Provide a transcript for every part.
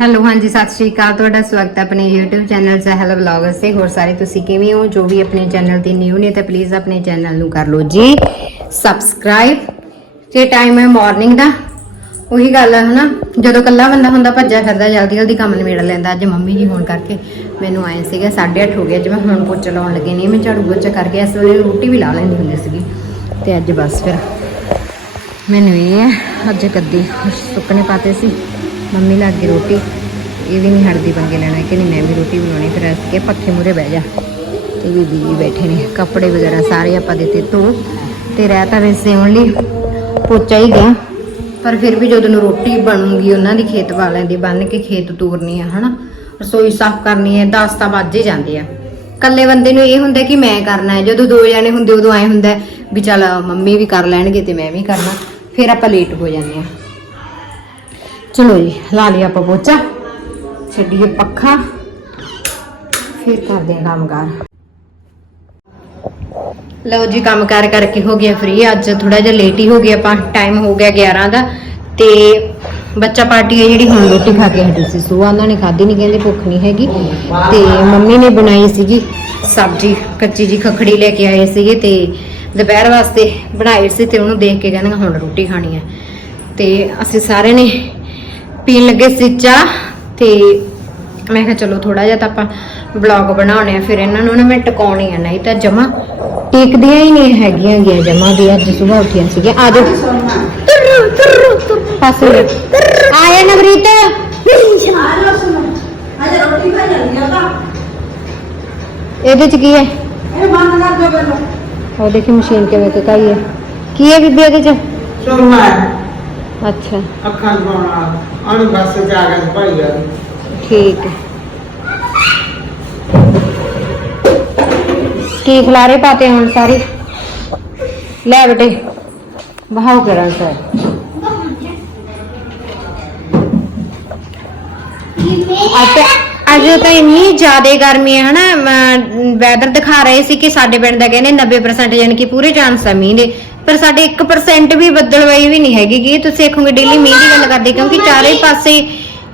Hello, ਹਾਂਜੀ, ਸਤਿ ਸ਼੍ਰੀ ਅਕਾਲ। ਤੁਹਾਡਾ ਸਵਾਗਤ ਹੈ ਆਪਣੇ YouTube ਚੈਨਲ ਸਹਿਲ ਵਲੌਗਸ ਤੇ। ਹੋਰ ਸਾਰੇ ਤੁਸੀਂ ਕਿਵੇਂ ਹੋ? ਜੋ ਵੀ ਆਪਣੇ ਚੈਨਲ ਤੇ ਨਿਊ ਨੇ ਤਾਂ ਪਲੀਜ਼ ਆਪਣੇ ਚੈਨਲ ਨੂੰ ਕਰ ਲਓ ਜੀ। ਸਬਸਕ੍ਰਾਈਬ ਤੇ ਟਾਈਮ ਹੈ ਮਾਰਨਿੰਗ ਦਾ। ਉਹੀ ਗੱਲ ਹੈ, ਹਨਾ? ਜਦੋਂ ਕੱਲਾ ਬੰਦਾ ਹੁੰਦਾ, ਭੱਜਿਆ ਫਿਰਦਾ ਜਲਦੀ ਜਲਦੀ ਕੰਮ ਨਿਬੇੜ ਲੈਂਦਾ। ਅੱਜ ਮੰਮੀ ਜੀ ਹੋਣ ਕਰਕੇ ਮੈਨੂੰ ਆਏ ਸੀਗਾ 8:30 ਹੋ ਗਿਆ ਅੱਜ ਮੈਂ ਹੁਣ ਪੋਚਾ ਲਾਉਣ ਲੱਗੇ ਨਹੀਂ ਮੈਂ ਝਾੜੂ ਪੋਚਾ ਕਰਕੇ ਇਸ ਵੇਲੇ ਰੋਟੀ ਵੀ ਲਾ ਲੈਂਦੀ ਹੁੰਦੀ ਸੀਗੀ। ਤੇ ਅੱਜ ਬਸ ਫਿਰ ਮੈਨੂੰ ਇਹ ਹੈ, ਅੱਜ ਕੱਦੀ ਸੁੱਕਣੇ ਪਾਤੇ ਸੀ। ਮੰਮੀ ਲੱਗ ਗਈ ਰੋਟੀ। ਇਹ ਵੀ ਨਹੀਂ ਹਟਦੀ ਪੰਗੇ ਲੈਣਾ। ਕਿ ਨਹੀਂ ਮੈਂ ਵੀ ਰੋਟੀ ਬਣਾਉਣੀ ਫਿਰ ਇਸ ਕੇ ਪੱਖੇ ਮੂਰੇ ਬਹਿ ਜਾ। ਤੇ ਵੀ ਵੀ ਬੈਠੇ ਨੇ। ਕੱਪੜੇ ਵਗੈਰਾ ਸਾਰੇ ਆਪਾਂ ਦਿੱਤੇ ਧੋ ਤੇ ਰਹਿ ਤਾਂ ਵੈਸੇ ਓਨਲੀ ਪੋਚਾ ਹੀ ਗਿਆ। ਪਰ ਫਿਰ ਵੀ ਜਦੋਂ ਨੂੰ ਰੋਟੀ ਬਣੂਗੀ, ਉਹਨਾਂ ਦੀ ਖੇਤ ਵਾਲਿਆਂ ਦੀ ਬੰਨ ਕੇ ਖੇਤ ਤੋਰਨੀ ਆ, ਹਨਾ? ਰਸੋਈ ਸਾਫ਼ ਕਰਨੀ ਹੈ 10 ਤਾਂ ਵੱਜ ਹੀ ਜਾਂਦੇ ਆ। ਇਕੱਲੇ ਬੰਦੇ ਨੂੰ ਇਹ ਹੁੰਦਾ ਕਿ ਮੈਂ ਕਰਨਾ ਹੈ। ਜਦੋਂ ਦੋ ਜਣੇ ਹੁੰਦੇ, ਉਦੋਂ ਐ ਹੁੰਦਾ ਵੀ ਚਲ ਮੰਮੀ ਵੀ ਕਰ ਲੈਣਗੇ ਤੇ ਮੈਂ ਵੀ ਕਰਨਾ। ਫਿਰ ਆਪਾਂ ਲੇਟ ਹੋ ਜਾਂਦੇ ਆ। ਚਲੋ ਜੀ, ਲਾ ਲਿਆ ਆਪਾਂ ਪੋਚਾ, ਛੱਡੀਏ ਪੱਖਾ, ਫਿਰ ਕਰਦੇ ਆ ਕੰਮਕਾਰ। ਲਓ ਜੀ ਕੰਮ ਕਰਕੇ ਹੋ ਗਿਆ ਫ੍ਰੀ ਅੱਜ ਥੋੜਾ ਜਿਹਾ ਲੇਟ ਹੀ ਹੋ ਗਿਆ ਆਪਾਂ ਟਾਈਮ ਹੋ ਗਿਆ 11 ਦਾ, ਤੇ ਬੱਚਾ ਪਾਰਟੀ ਹੈ ਜਿਹੜੀ ਹੁਣ ਰੋਟੀ ਖਾ ਕੇ ਹਟੀ ਸੀ, ਸੁਆ ਉਹਨਾਂ ਨੇ ਖਾਧੀ ਨਹੀਂ ਕਹਿੰਦੇ ਭੁੱਖ ਨਹੀਂ ਹੈਗੀ, ਤੇ ਮੰਮੀ ਨੇ ਬਣਾਈ ਸੀਗੀ ਸਬਜ਼ੀ, ਕੱਚੀ ਜੀ ਖਖੜੀ ਲੈ ਕੇ ਆਏ ਸੀਗੇ, ਤੇ ਦੁਪਹਿਰ ਵਾਸਤੇ ਬਣਾਈ ਸੀ, ਤੇ ਉਹਨੂੰ ਦੇਖ ਕੇ ਕਹਿੰਦੇ ਹੁਣ ਰੋਟੀ ਖਾਣੀ ਹੈ। ਤੇ ਅਸੀਂ ਸਾਰੇ ਨੇ ਪੀਣ ਲੱਗੇ ਸੀ ਚਾਹ ਤੇ ਮੈਂ ਕਿਹਾ ਚਲੋ ਥੋੜਾ ਜਿਹਾ ਤਾਂ ਆਪਾਂ ਵਲੌਗ ਬਣਾਉਣੇ ਆ ਫਿਰ ਇਹਨਾਂ ਨੂੰ ਨਾ ਮੈਂ ਟਿਕਾਉਣੀ ਆ ਨਹੀਂ ਤਾਂ ਜਮਾ ਟਿਕਦੀਆਂ ਹੀ ਨਹੀਂ ਹੈਗੀਆਂ ਗਿਆ ਜਮਾ ਵੀ ਅੱਜ ਸਵੇਰ ਉੱਠੀਆਂ ਸੀਗੀਆਂ। ਆ ਜਾਓ। ਤੁਰ ਤੁਰ ਤੁਰ। ਪਾਸੇ ਆਇਆ ਨਵਰੀਤ। ਇਹਦੇ ਚ ਕੀ ਹੈ? ਉਹ ਦੇਖੀ ਮਸ਼ੀਨ ਕਿਵੇਂ ਕਕਾਈ ਹੈ। ਕੀ ਹੈ ਬੀਬੀ ਇਹਦੇ ਚ? ਸੁਰਮਾ ਅੱਛਾ। ਅੱਖਾਂ ਚ ਪਾਉਣਾ ਆਣੀ ਬੱਸ ਜਾ ਕੇ ਭਾਈ ਆ। ਠੀਕ ਹੈ। ਕੀ ਖਲਾਰੇ ਪਾਤੇ ਹੁਣ ਸਾਰੇ? ਲੈ ਬੇਟੇ ਬਹਾਓ ਕਰਾਂ ਸਰ ਅੱਜ ਅੱਜ ਤਾਂ ਇੰਨੀ ਜ਼ਿਆਦਾ ਗਰਮੀ ਹੈ ਹਨਾ ਵੈਦਰ ਦਿਖਾ ਰਹੇ ਸੀ ਕਿ ਸਾਡੇ ਪਿੰਡ ਦਾ ਕਹਿੰਦੇ 90% ਯਾਨੀ ਕਿ ਪੂਰੇ ਚਾਂਸ ਆ ਮੀਂਹ ਦੇ। ਪਰ ਸਾਡੇ 1% ਵੀ ਬੱਦਲਵਾਈ ਵੀ ਨਹੀਂ ਹੈਗੀ ਕਿ ਤੁਸੀਂ ਦੇਖੋਗੇ ਡੇਲੀ ਮੀਂਹ ਦੀ ਗੱਲ ਕਰਦੇ ਕਿਉਂਕਿ ਚਾਰੇ ਪਾਸੇ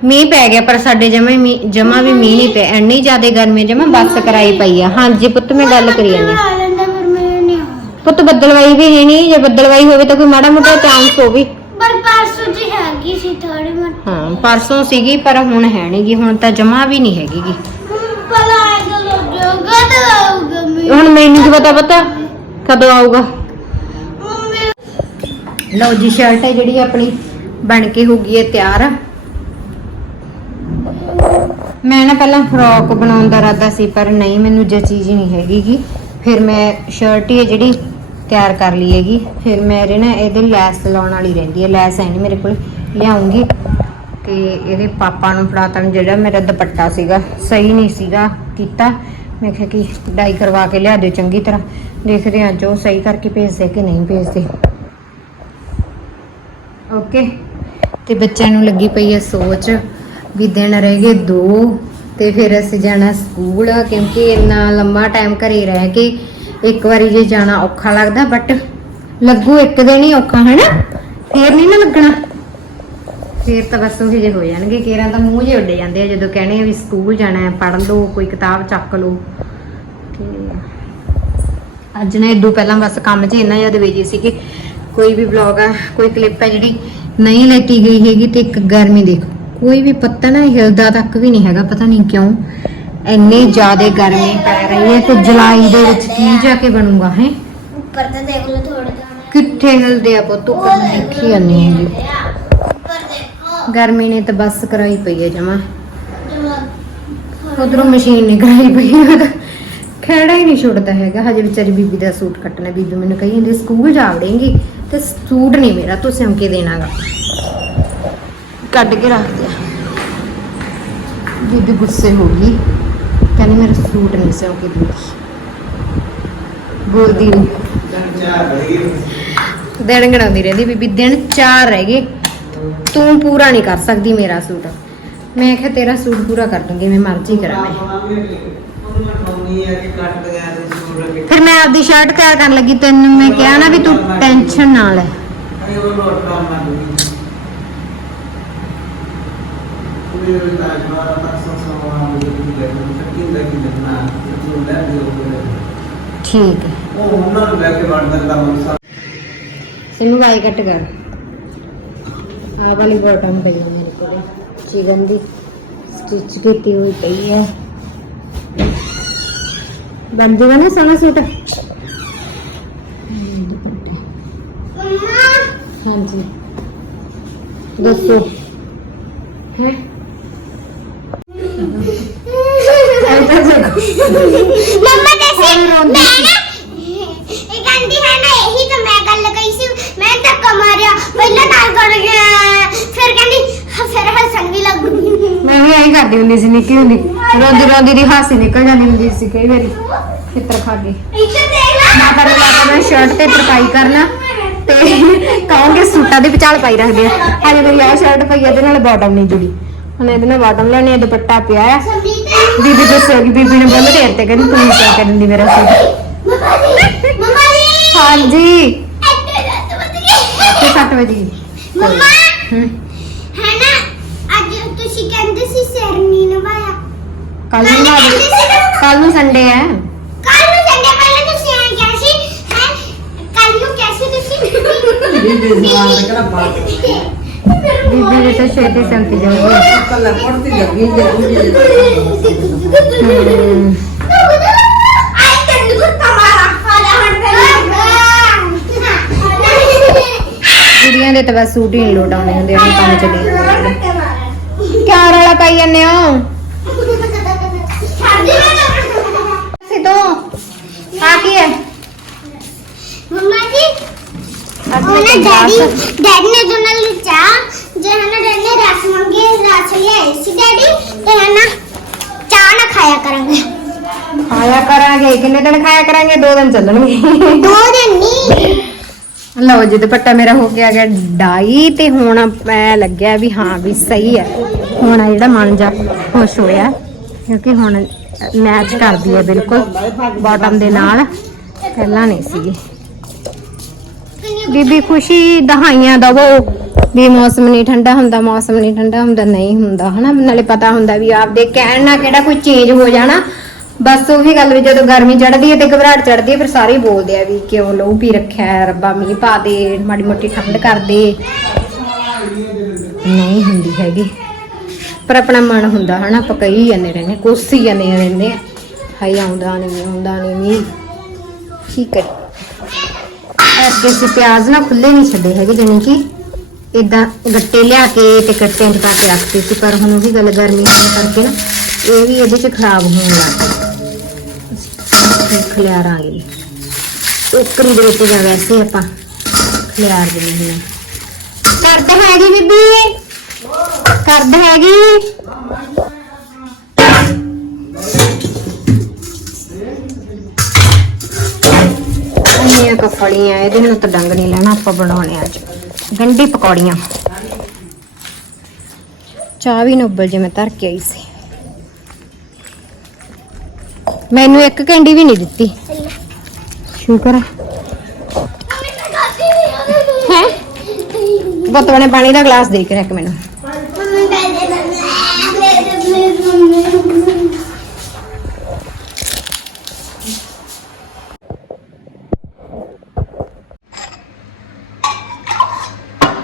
ਮੀਂਹ ਪੈ ਗਿਆ ਪਰ ਸਾਡੇ ਜਮਾ ਜਮਾ ਵੀ ਮੀਂਹ ਨਹੀਂ ਪਿਆ। ਇੰਨੀ ਜ਼ਿਆਦਾ ਗਰਮੀ ਜਮਾ ਬੱਸ ਕਰਾਈ ਪਈ ਆ। ਹਾਂਜੀ ਪੁੱਤ ਮੈਂ ਗੱਲ ਕਰੀ ਜਾਂਦੀ ਪੁੱਤ ਬੱਦਲਵਾਈ ਵੀ ਹੈ ਨਹੀਂ। ਜੇ ਬੱਦਲਵਾਈ ਹੋਵੇ ਤਾਂ ਕੋਈ ਮਾੜਾ ਮੋਟਾ ਚਾਂਸ ਹੋਵੇ। ਪਰ ਪਰਸੋਂ ਜੀ ਹੈਗੀ ਸੀ ਥੋੜੀ ਮੋਟੀ। ਹਾਂ ਪਰਸੋਂ ਸੀਗੀ ਪਰ ਹੁਣ ਹੈ ਨਹੀਂਗੀ ਹੁਣ ਤਾਂ ਜਮਾ ਵੀ ਨਹੀਂ ਹੈਗੀ ਗੀ। ਪਲਾ ਆਏਗਾ ਲੋਜੋਗਾ ਤਾਂ ਆਊਗਾ ਮੈਂ ਹੁਣ ਮੈਨੂੰ ਕੀ ਪਤਾ ਪਤਾ? ਕਦੋਂ ਆਊਗਾ? ਲਓ ਜੀ ਸ਼ਰਟ ਹੈ ਜਿਹੜੀ ਆਪਣੀ, ਬਣ ਕੇ ਹੋ ਗਈ ਹੈ ਤਿਆਰ। ਮੈਂ ਨਾ ਪਹਿਲਾਂ ਫਰੋਕ ਬਣਾਉਣ ਦਾ ਇਰਾਦਾ ਸੀ, ਪਰ ਨਹੀਂ, ਮੈਨੂੰ ਜੇ ਚੀਜ਼ ਨਹੀਂ ਹੈਗੀ ਫਿਰ ਮੈਂ ਸ਼ਰਟ ਹੀ ਹੈ ਜਿਹੜੀ ਤਿਆਰ ਕਰ ਲਈ ਹੈਗੀ। ਫਿਰ ਮੇਰੇ ਨਾ ਇਹਦੇ ਲੈਸ ਲਾਉਣ ਵਾਲੀ ਰਹਿੰਦੀ ਹੈ, ਲੈਸ ਹੈ ਨਹੀਂ ਮੇਰੇ ਕੋਲ, ਲਿਆਉਂਗੀ। ਤੇ ਇਹਦੇ ਪਾਪਾ ਨੂੰ ਫੜਾਤਾ ਨੂੰ ਜਿਹੜਾ ਮੇਰਾ ਦੁਪੱਟਾ ਸੀਗਾ, ਸਹੀ ਨਹੀਂ ਸੀਗਾ ਕੀਤਾ। ਮੈਂ ਕਿਹਾ ਕਿ ਡਾਈ ਕਰਵਾ ਕੇ ਲਿਆ ਦਿਓ ਚੰਗੀ ਤਰ੍ਹਾਂ, ਦੇਖਦੇ ਹਾਂ ਜੋ ਸਹੀ ਕਰਕੇ ਭੇਜਦੇ ਕਿ ਨਹੀਂ ਭੇਜਦੇ। ਓਕੇ ਤੇ ਬੱਚਿਆਂ ਨੂੰ ਲੱਗੀ ਪਈ ਹੈ ਸੋਚ ਵੀ ਦਿਨ ਰਹਿ ਗਏ ਦੋ ਤੇ ਫਿਰ ਅਸੀਂ ਜਾਣਾ ਸਕੂਲ, ਕਿਉਂਕਿ ਇੰਨਾ ਲੰਮਾ ਟਾਈਮ ਘਰੇ ਰਹਿ ਕੇ ਇੱਕ ਵਾਰੀ ਜੇ ਜਾਣਾ ਔਖਾ ਲੱਗਦਾ ਬਟ ਲੱਗੂ ਇੱਕ ਦਿਨ ਹੀ ਔਖਾ ਹੈ ਨਾ ਫੇਰ ਨਹੀਂ ਨਾ ਲੱਗਣਾ। ਫੇਰ ਤਾਂ ਬਸ ਉਹ ਜੇ ਹੋ ਜਾਣਗੇ, ਕੇਰਾਂ ਤਾਂ ਮੂੰਹ ਜੇ ਉੱਡੇ ਜਾਂਦੇ ਆ, ਜਦੋਂ ਕਹਿੰਦੇ ਆ ਵੀ ਸਕੂਲ ਜਾਣਾ ਹੈ, ਪੜ੍ਹ ਲਓ, ਕੋਈ ਕਿਤਾਬ ਚੱਕ ਲਓ। ਤੇ ਅੱਜ ਨਾ ਇਦੋਂ ਪਹਿਲਾਂ ਬਸ ਕੰਮ 'ਚ ਇੰਨਾ ਜ਼ਿਆਦਾ ਵੇਜੀ ਸੀ ਕੋਈ ਵੀ ਵਲੌਗ ਆ ਕੋਈ ਕਲਿੱਪ ਹੈ ਜਿਹੜੀ ਨਹੀਂ ਲੈਤੀ ਗਈ ਹੈਗੀ ਤੇ ਇੱਕ ਗਰਮੀ ਦੇਖੋ। ਕੋਈ ਵੀ ਪੱਤਾ ਨਾ ਹਿਲਦਾ ਤੱਕ ਵੀ ਨਹੀਂ ਹੈਗਾ ਪਤਾ ਨਹੀਂ ਕਿਉਂ। ਇੰਨੀ ਜ਼ਿਆਦਾ ਗਰਮੀ ਪੈ ਰਹੀ ਹੈ ਤੇ ਜੁਲਾਈ ਦੇ ਵਿੱਚ ਕੀ ਜਾ ਕੇ ਬਣੂਗਾ ਹੈ? ਉੱਪਰ ਤਾਂ ਦੇਖ ਲਓ ਥੋੜਾ ਜਿਹਾ ਕਿੱਥੇ ਹਿਲਦੇ ਆ ਪੁੱਤ? ਉੱਪਰ ਦੇਖੀ ਜਾਂਦੀ ਹੈ ਜੀ। ਉੱਪਰ ਦੇਖੋ। ਗਰਮੀ ਨੇ ਤਾਂ ਬੱਸ ਕਰਾਈ ਪਈ ਹੈ ਜਮਾ। ਉਧਰੋਂ ਮਸ਼ੀਨ ਨਹੀਂ ਕਰਾਈ ਪਈ ਉਹਦਾ ਖੇੜਾ ਹੀ ਨਹੀਂ ਛੁੱਟਦਾ ਹੈਗਾ। ਹਜੇ ਵਿਚਾਰੀ ਬੀਬੀ ਦਾ ਸੂਟ ਕੱਟਣਾ ਬੀਬੀ ਮੈਨੂੰ ਕਹੀ ਜਾਂਦੀ ਸਕੂਲ ਜਾ ਵੜੇਂਗੀ? ਤੇ ਸੂਟ ਨਹੀਂ ਮੇਰਾ ਤੂੰ ਸਿਉਂ ਕੇ ਦੇਣਾਗਾ? ਕੱਢ ਕੇ ਰੱਖ ਦਿਆ ਬੀਬੀ ਗੁੱਸੇ ਹੋ ਗਈ। ਕਹਿੰਦੀ ਮੇਰਾ ਸੂਟ ਨਹੀਂ ਸਿਉਂ ਕੇ ਦੂਗੀ ਬੋਲਦੀ ਨਹੀਂ ਦਿਨ ਗਣਾਉਂਦੀ ਰਹਿੰਦੀ ਬੀਬੀ ਦਿਨ ਚਾਰ ਰਹਿ ਗਏ। ਤੂੰ ਪੂਰਾ ਨਹੀਂ ਕਰ ਸਕਦੀ ਮੇਰਾ ਸੂਟ। ਮੈਂ ਕਿਹਾ ਤੇਰਾ ਸੂਟ ਪੂਰਾ ਕਰ ਦੂੰਗੀ ਮੈਂ ਮਰਜ਼ੀ ਕਰਾਂ ਮੈਂ। ਫਿਰ ਮੈਂ ਆਪਦੀ ਸ਼ਰਟ ਤਿਆਰ ਕਰਨ ਲੱਗੀ, ਤੈਨੂੰ ਮੈਂ ਕਿਹਾ ਨਾ ਵੀ ਤੂੰ ਟੈਨਸ਼ਨ ਨਾ ਲੈ। ਠੀਕ ਹੈ। ਉਹ ਉਹਨਾਂ ਨੂੰ ਲੈ ਕੇ ਵੜ ਦਿੰਦਾ ਹੁਣ ਸਾ ਗਾਈ ਕੱਟ ਕਰ। ਆ ਵਾਲੀ ਬੋਟਮ ਪਈ ਹੈ ਮੇਰੇ ਕੋਲ। ਚਿਕਨ ਦੀ ਸਟਿਚ ਕੀਤੀ ਹੋਈ ਪਈ ਹੈ। ਬਣ ਜੂਗਾ ਨਾ ਸੋਹਣਾ ਸੂਟ ਮੰਮਾ ਹਾਂਜੀ ਦੱਸੋ ਹੈ ਐਂਟਰ ਦੇਖੋ ਮੰਮਾ ਦੱਸੇ ਮੈਂ ਨਾ ਇਹ ਕਹਿੰਦੀ ਹੈ ਨਾ ਇਹੀ ਤਾਂ ਮੈਂ ਗੱਲ ਕਹੀ ਸੀ ਮੈਂ ਧੱਕਾ ਮਾਰਿਆ ਪਹਿਲਾਂ ਤਾਂ ਕਰ ਗਿਆ ਫਿਰ ਕਹਿੰਦੀ ਹ- ਫਿਰ ਹੱਸਣ ਵੀ ਲੱਗ ਗਈ ਮੈਂ ਵੀ ਐਂ ਕਰਦੀ ਹੁੰਦੀ ਸੀ ਨਿੱਕੀ ਹੁੰਦੀ। ਰੋਂਦੀ ਰੋਂਦੀ ਦੀ ਹਾਸੀ ਨਿਕਲ ਜਾਂਦੀ ਹੁੰਦੀ ਸੀ ਕਈ ਵਾਰੀ ਚਿੱਤਰ ਖਾ ਕੇ। ਨੂੰ ਲਾ ਕੇ ਮੈਂ ਸ਼ਰਟ ਤੇ ਤਰਪਾਈ ਕਰਨਾ ਤੇ ਕਹੋਗੇ ਸੂਟਾਂ ਦੇ ਵਿਚਾਲ ਪਾਈ ਰੱਖਦੇ ਆ। ਹਜੇ ਮੇਰੀ ਆਹ ਸ਼ਰਟ ਪਈ ਆ, ਇਹਦੇ ਨਾਲ ਬਾਟਮ ਨਹੀਂ ਜੁੜੀ। ਹੁਣ ਇਹਦੇ ਨਾਲ ਬਾਟਮ ਲੈਣੀ ਆ ਦੁਪੱਟਾ ਪਿਆ ਆ। ਬੀਬੀ ਦੱਸੇਗੀ ਬੀਬੀ ਨੇ ਬੋਲ ਢੇਰ ਤੇ ਕਹਿੰਦੀ ਤੂੰ ਕਿਆ ਕਰ ਦਿੰਦੀ ਮੇਰਾ ਸੂਟ। ਮੰਮਾ ਜੀ ਹਾਂਜੀ। ਇੱਥੇ ਦੱਸ ਬਤ ਤੇ 7 ਵਜੇ ਮੰਮਾ। ਤੁਸੀਂ ਕਹਿੰਦੇ ਸੀ ਸਿਰ ਨਹੀਂ ਨਵਾਇਆ। ਕੱਲ ਨੂੰ ਦੇ ਕੱਲ ਨੂੰ ਸੰਡੇ ਹੈ। ਕੱਲ ਨੂੰ ਸੰਡੇ ਪਹਿਲਾਂ ਤੁਸੀਂ ਐਂ ਕਿਹਾ ਸੀ ਹੈ ਕੱਲ ਨੂੰ ਕਿਹਾ ਸੀ ਤੁਸੀਂ ਬੀਬੀ ਜ਼ਬਾਨ ਤੇ ਕਿਹੜਾ ਬਾਤ ਬੀਬੀ ਦੇ ਤਾਂ ਛੇਤੀ ਸੰਤੀ ਜਾਊਗੀ। ਕੱਲ ਪੜਤੀ ਲੱਗੀ ਜੇ ਦੂਜੀ ਹੂੰ ਆਈ ਤੈਨੂੰ ਕੁੱਤਾ ਮਾਰਾ ਹਾਲਾ ਹਣ ਕੁੜੀਆਂ ਦੇ ਤਾਂ ਬਸ ਸੂਟ ਹੀ ਨੀ ਲੋਟ ਆਉਂਦੇ ਹੁੰਦੇ ਆ ਕੰਮ ਚ ਦੇ ਜਾਂਦੇ ਹੋ? ਸਿੱਧੋ ਆ। ਕੀ ਹੈ? ਮੰਮਾ ਜੀ ਅੱਜ ਉਹ ਮੈਂ ਨਾ ਗਲਾਸ ਡੈਡੀ ਡੈਡੀ ਨੇ ਦੋਨਾਂ ਲਈ ਚਾਹ। ਜੇ ਹੈ ਨਾ ਡੈਡੀ ਨੇ ਰਸ ਮੰਗੇ ਰਸ ਲਿਆਏ ਸੀ ਡੈਡੀ ਤੇ ਹੈ ਨਾ ਚਾਹ ਨਾ ਖਾਇਆ ਕਰਾਂਗੇ। ਖਾਇਆ ਕਰਾਂਗੇ ਕਿੰਨੇ ਦਿਨ ਖਾਇਆ ਕਰਾਂਗੇ? ਦੋ ਦਿਨ ਚੱਲਣਗੇ। ਦੋ ਦਿਨ ਨਹੀਂ ਲਓ ਜੀ, ਦੁਪੱਟਾ ਮੇਰਾ ਹੋ ਗਿਆ ਗਿਆ ਡਾਈ ਤੇ ਹੁਣ ਮੈਂ ਲੱਗਿਆ ਵੀ ਹਾਂ ਵੀ ਸਹੀ ਹੈ। ਹੁਣ ਆ ਜਿਹੜਾ ਮਨ ਜਾ ਖੁਸ਼ ਹੋਇਆ, ਕਿਉਂਕਿ ਹੁਣ ਮੈਚ ਕਰਦੀ ਹੈ ਬਿਲਕੁਲ ਬਾਟਮ ਦੇ ਨਾਲ। ਪਹਿਲਾਂ ਨਹੀਂ ਸੀ ਬੀਬੀ ਖੁਸ਼ੀ ਦਹਾਈਆਂ ਦਵੋ ਵੀ ਮੌਸਮ ਨਹੀਂ ਠੰਡਾ ਹੁੰਦਾ, ਮੌਸਮ ਨਹੀਂ ਠੰਡਾ ਹੁੰਦਾ, ਨਹੀਂ ਹੁੰਦਾ, ਹਨਾ? ਨਾਲੇ ਪਤਾ ਹੁੰਦਾ ਵੀ ਆਪਦੇ ਕਹਿਣ ਨਾਲ ਕਿਹੜਾ ਕੋਈ ਚੇਂਜ ਹੋ ਜਾਣਾ। ਬਸ ਉਹੀ ਗੱਲ ਵੀ ਜਦੋਂ ਗਰਮੀ ਚੜਦੀ ਹੈ ਤੇ ਘਬਰਾਹਟ ਚੜਦੀ ਹੈ ਫਿਰ ਸਾਰੇ ਹੀ ਬੋਲਦੇ ਆ ਵੀ ਕਿਉਂ ਲਹੂ ਪੀ ਰੱਖਿਆ ਹੈ, ਰੱਬਾ ਮੀਂਹ ਪਾ ਦੇ ਮਾੜੀ ਮੋਟੀ ਠੰਡ ਕਰ ਦੇ। ਨਹੀਂ ਹੁੰਦੀ ਹੈਗੀ। ਪਰ ਆਪਣਾ ਮਨ ਹੁੰਦਾ ਹਨਾ ਆਪਾਂ ਕਹੀ ਜਾਂਦੇ ਰਹਿੰਦੇ ਕੋਸੀ ਜਾਂਦੇ ਰਹਿੰਦੇ ਆ ਹਾਈ ਆਉਂਦਾ ਨਹੀਂ ਆਉਂਦਾ ਨਹੀਂ ਮੀਂਹ। ਕੀ ਕਰੀ ਅੱਗੇ ਸੀ ਪਿਆਜ਼ ਨਾ ਖੁੱਲੇ ਨਹੀਂ ਛੱਡੇ ਹੈਗੇ ਜਿਵੇਂ ਕਿ ਇਦਾਂ ਗੱਟੇ ਲਿਆ ਕੇ ਤੇ ਗੱਟਿਆਂ 'ਚ ਪਾ ਕੇ ਰੱਖਦੇ ਸੀ ਪਰ ਹੁਣ ਉਹ ਗੱਲ ਗਰਮੀ ਹੋਣ ਕਰਕੇ ਨਾ ਇਹ ਵੀ ਇਹਦੇ 'ਚ ਖਰਾਬ ਹੋਣ ਲੱਗ ਗਏ ਖਲਿਆਰਾਂਗੇ ਟੋਕਰੀ ਦੇ ਵਿੱਚ ਜਾਂ ਵੈਸੇ ਆਪਾਂ ਖਲਿਆਰ ਦਿੰਦੇ ਹਾਂ। ਕਰਦ ਹੈਗੀ ਬੀਬੀ? ਕਰਦ ਹੈਗੀ? ਇਹ ਪਕੌੜੀਆਂ ਇਹਦੇ ਨਾਲ ਤਾਂ ਡੰਗ ਨਹੀਂ ਲੈਣਾ ਆਪਾਂ ਬਣਾਉਣੇ ਅੱਜ। ਗੰਢੀ ਪਕੌੜੀਆਂ। ਚਾਹ ਵੀ ਨੋਬਲ ਜਿਵੇਂ ਧਰ ਕੇ ਆਈ ਸੀ। ਮੈਨੂੰ ਇੱਕ ਕੈਂਡੀ ਵੀ ਨਹੀਂ ਦਿੱਤੀ। ਸ਼ੁਕਰ ਹੈ ਹੈ? ਬਤਵਾ ਨੇ ਪਾਣੀ ਦਾ ਗਲਾਸ ਦੇ ਕੇ ਰੱਖ ਮੈਨੂੰ।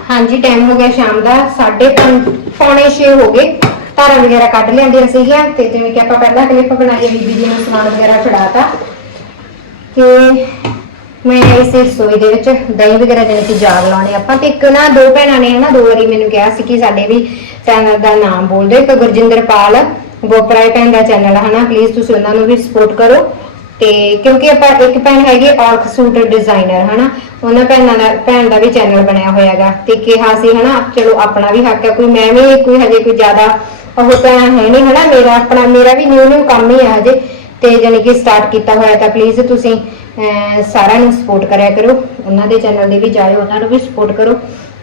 ਹਾਂਜੀ ਟਾਈਮ ਹੋ ਗਿਆ ਸ਼ਾਮ ਦਾ। 5:30 ਪੌਣੇ 6 ਹੋ ਗਏ। ਧਾਰਾਂ ਵਗੈਰਾ ਕੱਢ ਲਿਆਂਦੀਆਂ ਸੀਗੀਆਂ ਤੇ ਜਿਵੇਂ ਕਿ ਆਪਾਂ ਪਹਿਲਾਂ ਕਲਿੱਪ ਬਣਾਈ ਹੈ ਬੀਬੀ ਜੀ ਨੂੰ ਸਮਾਨ ਵਗੈਰਾ ਫੜਾਤਾ। ਤੇ ਮੈਂ ਇਸ ਰਸੋਈ ਦੇ ਵਿੱਚ ਦਹੀਂ ਵਗੈਰਾ ਜਿਵੇਂ ਕਿ ਜਾਰ ਲਾਉਣੇ ਆਪਾਂ, ਤੇ ਇੱਕ ਨਾ ਦੋ ਭੈਣਾਂ ਨੇ ਹਨਾ, ਦੋ ਵਾਰੀ ਮੈਨੂੰ ਕਿਹਾ ਸੀ ਕਿ ਸਾਡੇ ਵੀ ਚੈਨਲ ਦਾ ਨਾਮ ਬੋਲ ਦਿਓ ਇੱਕ ਗੁਰਜਿੰਦਰ ਪਾਲ ਭੈਣ ਦਾ ਚੈਨਲ ਹਨਾ ਪਲੀਜ਼ ਤੁਸੀਂ ਉਹਨਾਂ ਨੂੰ ਵੀ ਸਪੋਰਟ ਕਰੋ। ਤੇ ਕਿਉਂਕਿ ਆਪਾਂ ਇੱਕ ਭੈਣ ਹੈਗੀ ਔਰਖ ਸੂਟ ਡਿਜ਼ਾਈਨਰ ਹਨਾ, ਉਹਨਾਂ ਭੈਣਾਂ ਦਾ, ਭੈਣ ਦਾ ਵੀ ਚੈਨਲ ਬਣਿਆ ਹੋਇਆਗਾ ਤੇ ਕਿਹਾ ਸੀ ਹਨਾ, ਚਲੋ ਆਪਣਾ ਵੀ ਹੱਕ ਹੈ ਕੋਈ ਮੈਂ ਵੀ ਕੋਈ ਹਜੇ ਕੋਈ ਜ਼ਿਆਦਾ ਉਹ ਤਾਂ ਹੈ ਨਹੀਂ ਹਨਾ ਮੇਰਾ ਆਪਣਾ ਮੇਰਾ ਵੀ ਨਿਊ ਨਿਊ ਕੰਮ ਹੀ ਹੈ ਹਜੇ। ਤੇ ਜਾਣੀ ਕਿ ਸਟਾਰਟ ਕੀਤਾ ਹੋਇਆ ਤਾਂ ਪਲੀਜ਼ ਤੁਸੀਂ ਅਹ, ਸਾਰਿਆਂ ਨੂੰ ਸਪੋਰਟ ਕਰਿਆ ਕਰੋ। ਉਹਨਾਂ ਦੇ ਚੈਨਲ ਦੇ ਵੀ ਜਾਇਓ ਉਹਨਾਂ ਨੂੰ ਵੀ ਸਪੋਰਟ ਕਰੋ।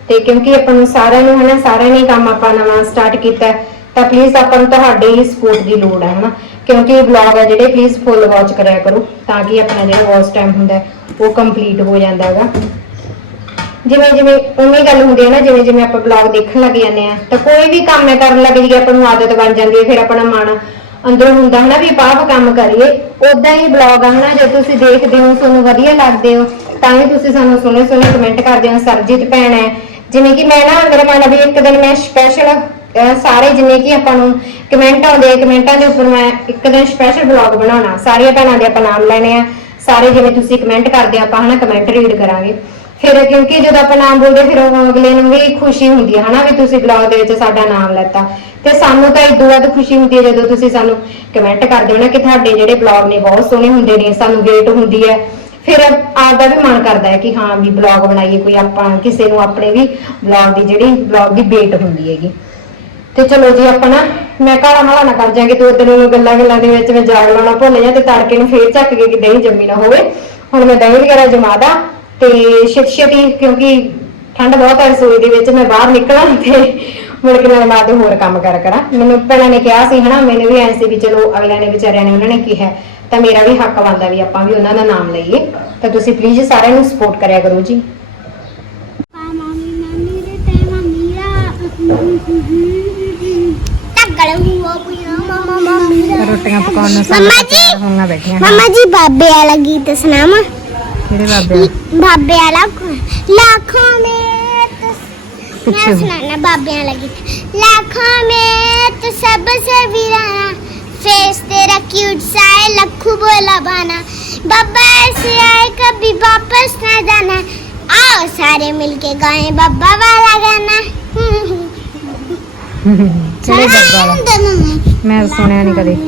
ਤੇ ਕਿਉਂਕਿ ਆਪਾਂ ਨੂੰ ਸਾਰਿਆਂ ਨੂੰ ਹਨਾ ਸਾਰਿਆਂ ਨੇ ਕੰਮ ਆਪਾਂ ਨਵਾਂ ਸਟਾਰਟ ਕੀਤਾ ਹੈ, ਤਾਂ ਪਲੀਜ਼ ਆਪਾਂ ਨੂੰ ਤੁਹਾਡੇ ਸਪੋਰਟ ਦੀ ਲੋੜ ਹੈ ਹਨਾ। ਕਿਉਂਕਿ ਵਲੌਗ ਹੈ ਜਿਹੜੇ ਪਲੀਜ਼ ਫੁੱਲ ਵਾਚ ਕਰਿਆ ਕਰੋ ਤਾਂ ਕਿ ਆਪਣਾ ਜਿਹੜਾ ਵਾਚ ਟਾਈਮ ਹੁੰਦਾ ਹੈ, ਉਹ ਕੰਪਲੀਟ ਹੋ ਜਾਂਦਾ ਹੈਗਾ। ਜਿਵੇਂ ਜਿਵੇਂ ਉਵੇਂ ਗੱਲ ਹੁੰਦੀ ਹੈ ਨਾ, ਜਿਵੇਂ ਜਿਵੇਂ ਆਪਾਂ ਬਲੌਗ ਦੇਖਣ ਲੱਗ ਜਾਂਦੇ ਆ, ਤਾਂ ਕੋਈ ਵੀ ਕੰਮ ਹੈ ਕਰਨ ਲੱਗ ਜੀਏ ਆਪਾਂ ਨੂੰ ਆਦਤ ਬਣ ਜਾਂਦੀ ਹੈ, ਫਿਰ ਆਪਣਾ ਮਨ ਅੰਦਰੋਂ ਹੁੰਦਾ ਹਨਾ ਵੀ ਆਪਾਂ ਕੰਮ ਕਰੀਏ। ਉਦਾਂ ਹੀ ਬਲੌਗ ਆ ਹਨਾ ਜਦ ਤੁਸੀਂ ਦੇਖਦੇ ਹੋ, ਤੁਹਾਨੂੰ ਵਧੀਆ ਲੱਗਦੇ ਹੋ, ਤਾਂ ਹੀ ਤੁਸੀਂ ਸਾਨੂੰ ਸੋਹਣੇ ਸੋਹਣੇ ਕਮੈਂਟ ਕਰਦੇ ਹੋ, ਸਰਜੀਤ ਭੈਣ ਹੈ। ਜਿਵੇਂ ਕਿ ਮੈਂ ਨਾ ਮੇਰੇ ਮਨ ਵੀ ਇੱਕ ਦਿਨ ਮੈਂ ਸਪੈਸ਼ਲ ਸਾਰੇ ਜਿੰਨੇ ਕਿ ਆਪਾਂ ਨੂੰ ਕਮੈਂਟ ਆਉਂਦੇ ਕਮੈਂਟਾਂ ਦੇ ਉੱਪਰ ਮੈਂ ਇੱਕ ਦਿਨ ਸਪੈਸ਼ਲ ਬਲੌਗ ਬਣਾਉਣਾ। ਸਾਰੀਆਂ ਭੈਣਾਂ ਦੇ ਆਪਾਂ ਨਾਮ ਲੈਣੇ ਆ। ਸਾਰੇ ਜਿਵੇਂ ਤੁਸੀਂ ਕਮੈਂਟ ਕਰਦੇ ਆਪਾਂ ਹਨਾ ਕਮੈਂਟ ਰੀਡ ਕਰਾਂਗੇ। ਫਿਰ ਕਿਉਂਕਿ ਜਦੋਂ ਆਪਾਂ ਨਾਮ ਬੋਲਦੇ, ਫਿਰ ਉਹ ਅਗਲੇ ਨੂੰ ਵੀ ਖੁਸ਼ੀ ਹੁੰਦੀ ਹੈ, ਹਨਾ, ਵੀ ਤੁਸੀਂ ਬਲੌਗ ਦੇ ਵਿੱਚ ਸਾਡਾ ਨਾਮ ਲੈਤਾ। ਤੇ ਸਾਨੂੰ ਤਾਂ ਇਦੋਂ ਵੱਧ ਖੁਸ਼ੀ ਹੁੰਦੀ ਹੈ ਜਦੋਂ ਤੁਸੀਂ ਸਾਨੂੰ ਕਮੈਂਟ ਕਰਦੇ ਹੋ ਨਾ ਕਿ ਤੁਹਾਡੇ ਜਿਹੜੇ ਬਲੌਗ ਨੇ, ਬਹੁਤ ਸੋਹਣੇ ਹੁੰਦੇ ਨੇ, ਸਾਨੂੰ ਵੇਟ ਹੁੰਦੀ ਹੈ। ਫਿਰ ਆਪਦਾ ਵੀ ਮਨ ਕਰਦਾ ਹੈ ਕਿ ਹਾਂ, ਵੀ ਬਲੌਗ ਬਣਾਈਏ, ਕੋਈ ਆਪਾਂ ਕਿਸੇ ਨੂੰ ਆਪਣੇ ਵੀ ਬਲੌਗ ਦੀ ਜਿਹੜੀ ਬਲੌਗ ਦੀ ਵੇਟ ਹੁੰਦੀ ਹੈਗੀ। ਤੇ ਚਲੋ ਜੀ, ਆਪਾਂ ਨਾ, ਮੈਂ ਕਾਲਾ ਮਾਲਾ ਨਾ ਕਰ ਜਾਾਂਗੇ ਤੇ ਉਦੋਂ ਨੂੰ ਗੱਲਾਂ ਗੱਲਾਂ ਦੇ ਵਿੱਚ ਮੈਂ ਜਾਗ ਲਾਉਣਾ ਭੁੱਲ ਜਾ ਤੇ ਤੜਕੇ ਨੂੰ ਫੇਰ ਚੱਕ ਕੇ ਕਿ ਦਹੀਂ ਜੰਮੀ ਨਾ ਹੋਵੇ। ਹੁਣ ਮੈਂ ਦਹੀਂ ਵਗੈਰਾ ਜਮਾਦਾ। ਤੇ ਛੇਤੀ ਛੇਤੀ ਕਿਉਂਕਿ ਠੰਡ ਬਹੁਤ ਹੈ ਰਸੋਈ ਦੇ ਵਿੱਚ ਮੈਂ ਬਾਹਰ ਨਿਕਲਾਂ ਤੇ ਮੁੜ ਕੇ ਮੈਂ ਬਾਅਦ ਹੋਰ ਕੰਮ ਕਰ ਕਰਾਂ। ਮੈਨੂੰ ਪਹਿਲਾਂ ਨੇ ਕਿਹਾ ਸੀ ਹਨਾ ਮੈਨੂੰ ਵੀ ਐਂ ਸੀ ਵੀ ਚਲੋ ਅਗਲਿਆਂ ਨੇ ਵਿਚਾਰਿਆਂ ਨੇ ਉਹਨਾਂ ਨੇ ਕਿਹਾ ਤਾਂ ਮੇਰਾ ਵੀ ਹੱਕ ਬਣਦਾ ਵੀ ਆਪਾਂ ਵੀ ਉਹਨਾਂ ਦਾ ਨਾਮ ਲਈਏ। ਤਾਂ ਤੁਸੀਂ ਪਲੀਜ਼ ਸਾਰਿਆਂ ਨੂੰ ਸਪੋਰਟ ਕਰਿਆ ਕਰੋ ਜੀ। ਰੋਟੀਆਂ ਪਕਾਉਣ ਨੂੰ ਮੰਮਾ ਜੀ ਹੋਈਆਂ ਬੈਠੀਆਂ ਮੰਮਾ ਜੀ ਬਾਬੇ ਵਾਲਾ ਗੀਤ ਸੁਣਾਵਾ। ਕਿਹੜੇ ਬਾਬੇ ਬਾਬੇ ਵਾਲਾ ਲੱਖਾਂ में तो ਪਿੱਛੇ मैं सुनाना बाबे वाला गीत लाखों में तो सबसे वीराना फेस तेरा क्यूट सा है लखू बोला बाना बाबा ऐसे आए कभी वापस ना जाना आओ सारे मिलके गाएं बाबा वाला गाना ਕਿਹੜੇ ਬਾਬਾ ਵਾਲਾ ਮੈਂ ਸੁਣਿਆ ਨਹੀਂ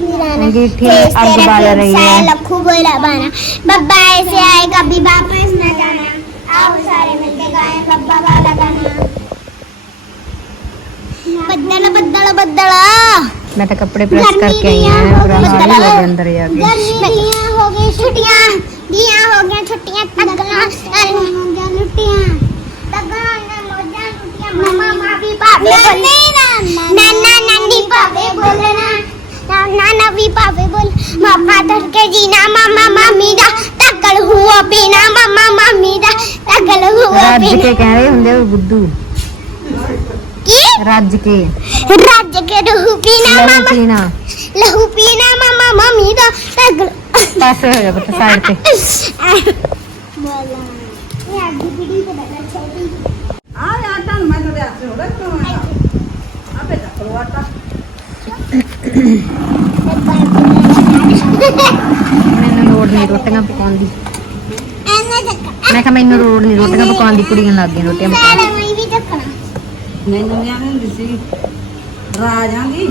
અંગીઠી अब बाला रही है लखू बोला बाना बब्बा ऐसे आए कभी वापस ना जाना आओ सारे मिलके गाएँ बब्बा वाला गाना बदला बदला बदला मैं तो कपड़े प्रेस करके आई हूँ पूरा हाल ही अंदर ही आ गई गर्मियाँ हो गई छुट्टियाँ दिया हो गया छुट्टियाँ तगला हो गया लुटियाँ तगला ने मोजा लुटियाँ मम्मा भाभी भाभी बोले नाना नानी भाभी बोले ना ਬੋਲਣਾ ਨਾਨਾ ਵੀ ਭਾਵੇ ਬੋਲ ਮਾਪਾ ਤੜਕੇ ਜੀਨਾ ਮਾਮਾ ਮਾਮੀ ਦਾ ਤੱਕਲ ਹੁਆ ਪੀਣਾ ਮਾਮਾ ਮਾਮੀ ਦਾ ਤੱਕਲ ਹੁਆ ਰੱਜ ਕੇ ਕਹਿ ਰਹੇ ਹੁੰਦੇ ਉਹ ਬੁੱਧੂ। ਕੀ? ਰੱਜ ਕੇ। ਰੱਜ ਕੇ ਲਹੂ ਪੀਣਾ ਲਹੂ ਮਾਮਾ। ਪੀਣਾ। ਲਹੂ ਪੀਣਾ ਮਾਮਾ ਮਾਮੀ ਦਾ ਤੱਕਲ ਪਾਸੇ ਹੋ ਜਾ ਬੱਤ ਸਾਈਡ ਤੇ। ਬੋਲਾ ਇਹ ਅੱਡੀ ਬਿੜੀ ਤੇ ਛੋਟੀ ਆ ਆਟਾ ਨੂੰ ਮੈਂ ਤੁਹਾਡੇ ਹੱਥ ਹੋੜਾ ਕਰਾਂਗਾ ਆਪੇ ਚੱਕ ਲਓ ਆਟਾ। ਮੈਨੂੰ ਲੋੜ ਨਹੀਂ ਰੋਟੀਆਂ ਪਕਾਉਣ ਦੀ। ਐਨਾ ਚੱਕ ਮੈਂ ਕਿਹਾ ਮੈਨੂੰ ਲੋੜ ਨਹੀਂ ਰੋਟੀਆਂ ਪਕਾਉਣ ਦੀ ਕੁੜੀਆਂ ਲੱਗ ਗਈਆਂ ਰੋਟੀਆਂ ਪਕਾਉਣ ਸਾਰੇ ਮੈਂ ਵੀ ਚੱਕਣਾ ਮੈਨੂੰ ਨਹੀਂ ਆਉਂਦੀ ਸੀ ਰਾਜਾਂ ਦੀ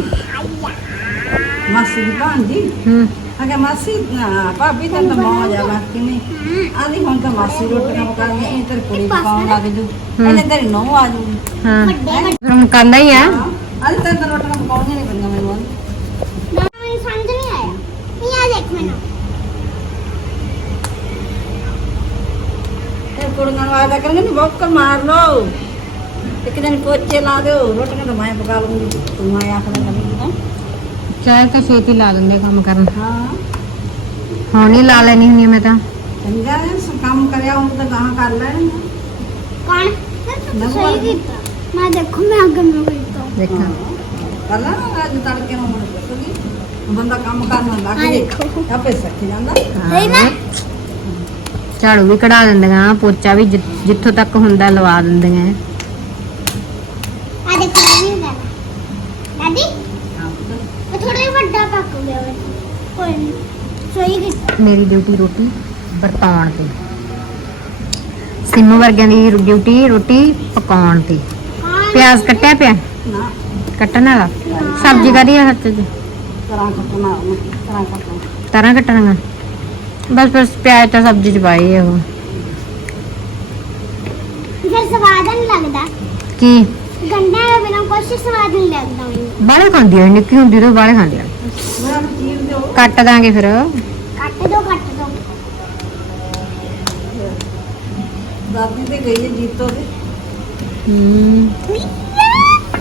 ਮਾਸੀ ਦੀ ਭਾਂਜੀ ਹੂੰ। ਅਗੇ ਮਾਸੀ ਨਾ, ਭਾਬੀ ਤਾਂ ਮੌਜ ਆ ਬਾਕੀ ਨਹੀਂ। ਆਂਦੀ ਹੁਣ ਤਾਂ ਮਾਸੀ ਰੋਟੀਆਂ ਪਕਾਉਂਦੀ ਇਹ ਕੁੜੀ ਪਕਾਉਣ ਲੱਗ ਜੂ। ਇਹਨੇ ਤੇਰੀ ਨੌ ਆ ਜੂਗੀ। ਹਾਂ। ਫਿਰ ਕਰਨਾ ਆ। ਅੱਜ ਤਾਂ ਰੋਟੀਆਂ ਪਕਾਉਣੀਆਂ ਨਹੀਂ ਪੈਂਦੀਆਂ ਮੈਨੂੰ ਨਾ ਮੈਨੂੰ ਸਮਝ ਨਹੀਂ ਆਇਆ ਇਹ ਆ ਦੇਖ ਮੈਨੂੰ ਇਹ ਕੁੜੀਆਂ ਨੂੰ ਆਦਾ ਕਰਨਗੇ ਨਹੀਂ ਬੋਕਰ ਮਾਰ ਲਓ ਇੱਕ ਦਿਨ ਪੋਚੇ ਲਾ ਦਿਓ ਰੋਟੀਆਂ ਤਾਂ ਮੈਂ ਪਕਾ ਲੂੰਗੀ ਤੂੰ ਆਇਆ ਆਖਣਾ ਕਰੇਗੀ ਨਾ ਚਾਹ ਤਾਂ ਛੇਤੀ ਲਾ ਦਿੰਦੇ ਕੰਮ ਕਰਨ ਹਾਂ ਹੁਣ ਹੀ ਲਾ ਲੈਣੀ ਹੁੰਦੀ ਮੈਂ ਤਾਂ ਚੰਗਾ ਹੈ ਕੰਮ ਕਰਿਆ ਹੁਣ ਤਾਂ ਗਾਹਾਂ ਕਰ ਲੈਣ ਕੌਣ ਸਹੀ ਕੀਤਾ ਮੈਂ ਦੇਖੋ ਮੈਂ ਅੱਗੇ ਨੂੰ ਕੀਤਾ ਦੇਖਾਂ ਕਰ ਲਾ ਅੱਜ ਤੜਕੇ ਨੂੰ ਹੁਣ ਦੱਸੂਗੀ ਬੰਦਾ ਕੰਮ ਕਰਨ ਲੱਗ ਆ ਜੇ ਦੇਖੋ। ਆਪੇ ਸਿੱਖ ਜਾਂਦਾ ਸਹੀ ਨਾ ਝਾੜੂ ਵੀ ਕਢਾ ਦਿੰਦੀਆਂ ਪੋਚਾ ਵੀ ਜਿ- ਜਿੱਥੋਂ ਤੱਕ ਹੁੰਦਾ ਲਵਾ ਦਿੰਦੀਆਂ। ਆ ਦੇਖੋ ਮੈਂ ਵੀ ਹੁੰਦਾ। ਦਾਦੀ ਉਹ ਥੋੜਾ ਜਿਹਾ ਵੱਡਾ ਪੱਕ ਗਿਆ ਵੇ। ਕੋਈ ਨਹੀਂ ਸਹੀ ਕੀਤਾ। ਮੇਰੀ ਡਿਊਟੀ ਰੋਟੀ ਵਰਤਾਉਣ ਤੇ। ਸਿੰਮੂ ਵਰਗਿਆਂ ਦੀ ਡਿਊਟੀ ਰੋਟੀ ਪਕਾਉਣ ਤੇ। ਹਾਂ। ਪਿਆਜ਼ ਕੱਟਿਆ ਪਿਆ? ਨਾ। ਕੱਟਣ ਵਾਲਾ? ਸਬਜ਼ੀ ਕਰੀ ਆ ਹੱਥ 'ਚ? ਕਰਾਂ ਕੱਟਣਾ ਕਰਾਂ ਕੱਟਣਾ। ਤਰਾਂ ਬਸ ਬਸ ਪਿਆਜ਼ ਤਾਂ ਸਬਜ਼ੀ 'ਚ ਪਾਏ ਆ ਉਹ। ਫਿਰ ਸਵਾਦ ਨਹੀਂ ਲੱਗਦਾ। ਕੀ? ਗੰਡਾ ਦੇ ਬਿਨਾਂ ਕੁਛ ਸਵਾਦ ਨਹੀਂ ਲੱਗਦਾ ਮੈਨੂੰ। ਬਾਲੇ ਖਾਂਦੀ ਆ ਨਿੱਕੀ ਹੁੰਦੀ ਤੋਂ ਬਾਲੇ ਖਾਂਦੀ ਦਿਓ ਕੱਟ ਦਾਂਗੇ ਫਿਰ। ਕੱਟ ਦੋ ਕੱਟ ਦੋ। ਦਾਦੀ ਤੇ ਗਈ ਹੈ ਜੀਤੋ ਦੇ ਹੂੰ।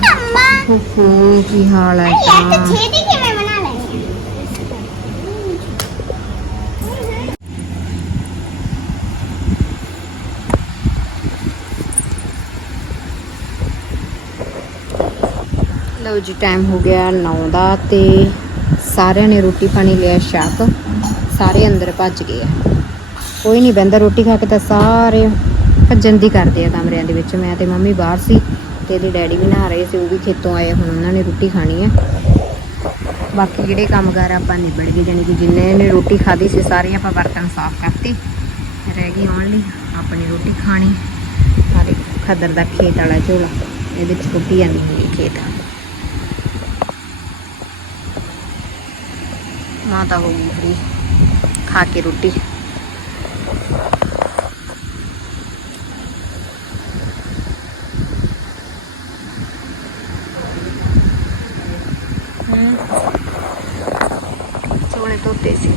ਅੰਮਾ ਓਹੋ ਕੀ ਹਾਲ ਹੈ ਇਹ ਤਾਂ ਤਾਂ। ਛੇਤੀ ਕਿਵੇਂ ਲਓ ਜੀ ਟਾਈਮ ਹੋ ਗਿਆ 9 ਦਾ ਤੇ ਸਾਰਿਆਂ ਨੇ ਰੋਟੀ ਪਾਣੀ ਲਿਆ ਛਕ ਸਾਰੇ ਅੰਦਰ ਭੱਜ ਗਏ ਆ। ਕੋਈ ਨਹੀਂ ਬਹਿੰਦਾ, ਰੋਟੀ ਖਾ ਕੇ ਤਾਂ ਸਾਰੇ ਭੱਜਣ ਦੀ ਕਰਦੇ ਆ ਕਮਰਿਆਂ ਦੇ ਵਿੱਚ। ਮੈਂ ਤੇ ਮੰਮੀ ਬਾਹਰ ਸੀ ਤੇ ਇਹਦੇ ਡੈਡੀ ਵੀ ਨਹਾ ਰਹੇ ਸੀ, ਉਹ ਵੀ ਖੇਤੋਂ ਆਏ ਹੁਣ ਉਹਨਾਂ ਨੇ ਰੋਟੀ ਖਾਣੀ ਆ। ਬਾਕੀ ਜਿਹੜੇ ਕੰਮਕਾਰ ਆਪਾਂ ਨਿਬੜ ਗਏ, ਜਾਣੀ ਕਿ ਜਿੰਨੇ ਨੇ ਰੋਟੀ ਖਾਧੀ ਸੀ ਸਾਰੇ ਆਪਾਂ ਬਰਤਨ ਸਾਫ਼ ਕਰਤੇ। ਰਹਿ ਗਈ ਓਨਲੀ ਆਪਣੀ ਰੋਟੀ ਖਾਣੀ। ਸਾਰੇ ਖਦਰ ਦਾ ਖੇਤ ਵਾਲਾ ਝੋਲਾ, ਇਹਦੇ ਚ ਰੋਟੀ ਜਾਂਦੀ ਹੈ ਖੇਤ। ਮਾਂ ਤਾਂ ਹੋ ਗਈ ਫਰੀ ਖਾ ਕੇ ਰੋਟੀ। ਚੋਲੇ ਧੋਤੇ ਸੀ।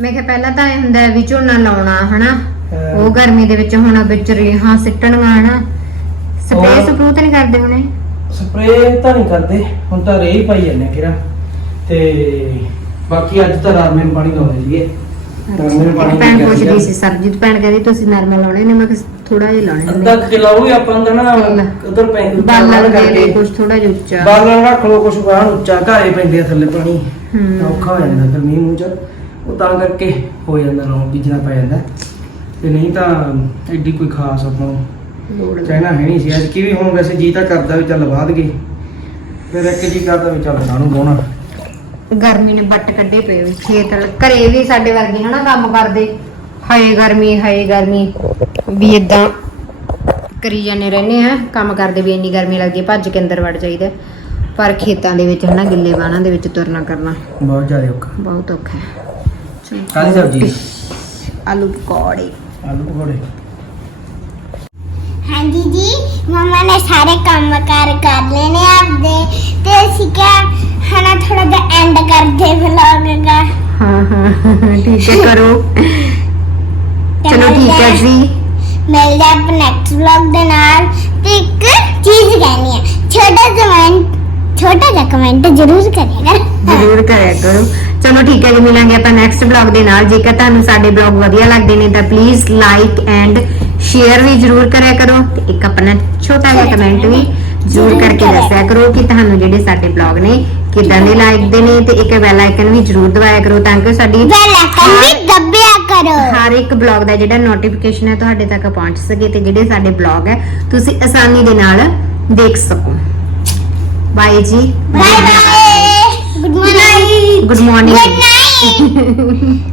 ਮੈਂ ਕਿਹਾ ਪਹਿਲਾਂ ਤਾਂ ਇਹ ਹੁੰਦਾ ਵੀ ਝੋਨਾ ਲਾਉਣਾ ਹਨਾ? ਉਹ ਗਰਮੀ ਦੇ ਵਿੱਚ ਹੁਣ ਵਿੱਚ ਰੇਹਾਂ ਸਿੱਟਣੀਆਂ ਹਨਾ? ਸਪਰੇਅ ਹੋਰ? ਸਪਰੂ ਤਾਂ ਨਹੀਂ ਕਰਦੇ ਹੁਣੇ? ਸਪਰੇਅ ਤਾਂ ਨਹੀਂ ਕਰਦੇ ਹੁਣ ਤਾਂ ਰੇਹ ਹੀ ਪਾਈ ਜਾਂਦੇ ਆ ਕਿਰਾ ਤੇ ਬਾਕੀ ਅੱਜ ਤਾਂ ਰਾਮੇ ਨੂੰ ਪਾਣੀ ਲਾਉਂਦੇ ਸੀਗੇ। ਰਾਮੇ ਨੂੰ ਪਾਣੀ ਭੈਣ ਨਹੀਂ ਪੁੱਛਦੀ ਕਰੀਦਾ। ਸੀ ਸਰਜੀਤ ਭੈਣ ਕਹਿੰਦੀ ਤੁਸੀਂ ਨਰਮਾ ਲਾਉਣੇ ਨੇ? ਮੈਂ ਕਿਹਾ ਥੋੜਾ ਜਿਹਾ ਲਾਉਣੇ ਅੱਧਾ ਨੇ ਕਿਲਾ ਵੀ ਆਪਾਂ ਤਾਂ ਨਾ। ਉਧਰ ਪੈ ਬਾਲਣ ਦੇ ਲਈ ਕੁਝ ਥੋੜਾ ਜਿਹਾ ਉੱਚਾ। ਬਾਲਣ ਰੱਖ ਲੋ ਕੁਛ ਬਾਹਰ ਉੱਚਾ ਘਾਰੇ ਪੈਂਦੇ ਆ ਥੱਲੇ ਪਾਣੀ। ਹੂੰ। ਔਖਾ ਹੋ ਜਾਂਦਾ ਫਿਰ ਮੀਂਹ ਮੂੰਹ ਚ। ਉਹ ਤਾਂ ਕਰਕੇ ਹੋ ਜਾਂਦਾ ਰੌਂ ਬੀਜਣਾ ਪੈ ਜਾਂਦਾ। ਤੇ ਨਹੀਂ ਤਾਂ ਐਡੀ ਕੋਈ ਖਾਸ ਆਪਾਂ ਨੂੰ ਲੋੜ। ਕਹਿਣਾ ਹੈ ਨਹੀਂ ਸੀ। ਅੱਜ ਕੀ ਵੀ ਹੁਣ ਵੈਸੇ ਜੀ ਤਾਂ ਕਰਦਾ ਵੀ ਚੱਲ ਬਾਅਦ ਗਏ। ਫਿਰ ਇੱਕ ਜੀ ਕਰਦਾ ਵੀ ਚੱਲ ਕਾਹਨੂੰ ਬੋਣਾ ਗਰਮੀ ਨੇ ਬੱਟ ਕੱਢੇ ਪਏ ਵੀ ਖੇਤ ਵਾਲੇ- ਘਰੇ ਵੀ ਸਾਡੇ ਵਰਗੇ ਹਨਾ ਕੰਮ ਕਰਦੇ। ਹਾਏ ਗਰਮੀ ਹਾਏ ਗਰਮੀ। ਵੀ ਇਦਾਂ ਕਰੀ ਜਾਂਦੇ ਰਹਿੰਦੇ ਆ। ਕੰਮ ਕਰਦੇ ਵੀ ਇੰਨੀ ਗਰਮੀ ਲੱਗਦੀ ਹੈ ਭੱਜ ਕੇ ਅੰਦਰ ਵੜ ਜਾਈਦਾ। ਪਰ ਖੇਤਾਂ ਦੇ ਵਿੱਚ ਹਨਾ ਗਿੱਲੇ ਬਾਣਾ ਦੇ ਵਿੱਚ ਤੁਰਨਾ ਕਰਨਾ। ਬਹੁਤ ਜ਼ਿਆਦਾ ਔਖਾ। ਬਹੁਤ ਔਖਾ। ਹੈ ਚਲੋ, ਕਾਹਦੀ ਸਬਜ਼ੀ? ਆਲੂ ਪਕੌੜੇ। ਆਲੂ ਪਕੌੜੇ। ਹਾਂਜੀ ਜੀ ਮਮਾ ਨੇ ਸਾਰੇ ਕੰਮ ਕਾਰ ਕਰ ਨੇ ਆਪਦੇ। ਤੇ ਅਸੀਂ ਕਿਹਾ ਹਨਾ ਥੋੜਾ ਜਿਹਾ ਐਂਡ ਕਰਦੇ ਵਲੌਗ ਦਾ। ਹਾਂ ਹਾਂ ਠੀਕ ਹੈ ਕਰੋ। ਚਲੋ ਠੀਕ ਹੈ ਜੀ। ਮਿਲਦੇ ਆਪਾਂ ਨੈਕਸਟ ਵਲੌਗ ਦੇ ਨਾਲ। ਤੇ ਇੱਕ ਚੀਜ਼ ਕਹਿਣੀ ਹੈ ਛੋਟਾ ਕਮੈਂਟ ਛੋਟਾ ਜਿਹਾ ਕਮੈਂਟ ਜ਼ਰੂਰ ਕਰਿਏਗਾ। ਜ਼ਰੂਰ ਕਰਿਆ ਕਰੋ। ਚਲੋ ਠੀਕ ਹੈ ਜੀ ਮਿਲਾਂਗੇ ਆਪਾਂ ਨੈਕਸਟ ਬਲੌਗ ਦੇ ਨਾਲ। ਜੇਕਰ ਤੁਹਾਨੂੰ ਸਾਡੇ ਬਲੌਗ ਵਧੀਆ ਲੱਗਦੇ ਨੇ ਤਾਂ ਪਲੀਜ਼ ਲਾਈਕ ਐਂਡ ਸ਼ੇਅਰ ਵੀ ਜ਼ਰੂਰ ਕਰਿਆ ਕਰੋ ਤੇ ਇੱਕ ਆਪਣਾ ਛੋਟਾ ਜਿਹਾ ਕਮੈਂਟ ਵੀ ਜ਼ਰੂਰ ਕਰਕੇ ਦੱਸਿਆ ਕਰੋ ਕਿ ਤੁਹਾਨੂੰ ਜਿਹੜੇ ਸਾਡੇ ਬਲੌਗ ਨੇ ਕਿਦਾਂ ਦੇ ਲੱਗਦੇ ਨੇ ਤੇ ਇੱਕ ਬੈਲ ਆਈਕਨ ਵੀ ਜ਼ਰੂਰ ਦਬਾਇਆ ਕਰੋ ਤਾਂ ਕਿ ਸਾਡੀ ਬੈਲ ਆਈਕਨ ਵੀ ਦੱਬਿਆ ਕਰੋ। ਹਰ ਇੱਕ ਬਲੌਗ ਦਾ ਜਿਹੜਾ ਨੋਟੀਫਿਕੇਸ਼ਨ ਹੈ ਤੁਹਾਡੇ ਤੱਕ ਪਹੁੰਚ ਸਕੇ ਤੇ ਜਿਹੜੇ ਸਾਡੇ ਬਲੌਗ ਹੈ ਤੁਸੀਂ ਆਸਾਨੀ ਦੇ ਨਾਲ ਦੇਖ ਸਕੋ। ਬਾਏ ਜੀ। Bye bye good morning good morning good night